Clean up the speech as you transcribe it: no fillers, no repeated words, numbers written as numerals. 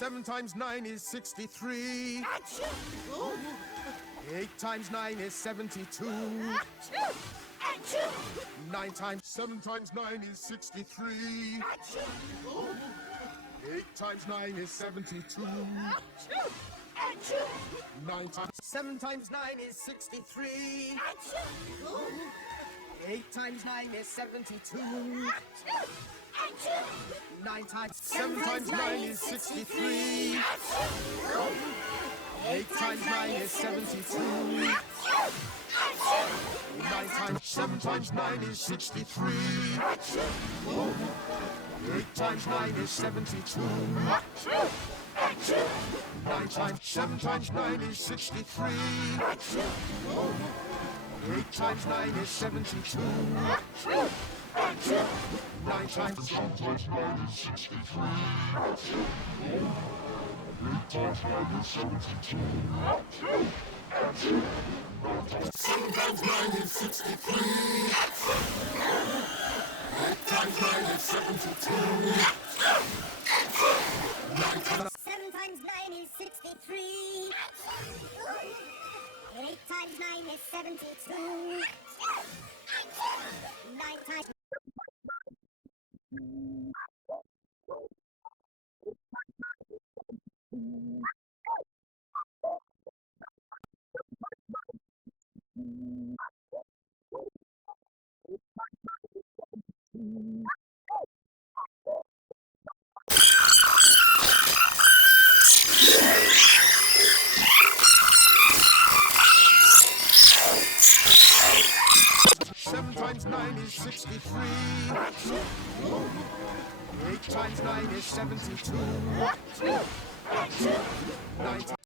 7 times 9 is 63. 8 times 9 is 72. 9 times 7 times 9 is 63. 8 times 9 is 72. 9 times 7 times 9 is 63. 8 times 9 is 72. 9 times 7 times 9 is 63. 8 times 9 is 72. 9 times 7 times 9 is 63. 8 times 9 is 72. 9 times 7 times 9 is 63. 8 times 9 is 72. 9 times 7 times 9 is 63. 8 times 9 is 72. 7 times 9 is 63. 8 times 9 is 72. 9 times 7 times 9 is 63. 8 times 9 is 72. 9 times 7 times 9 is 63. 8 times 9 is 72. 9 times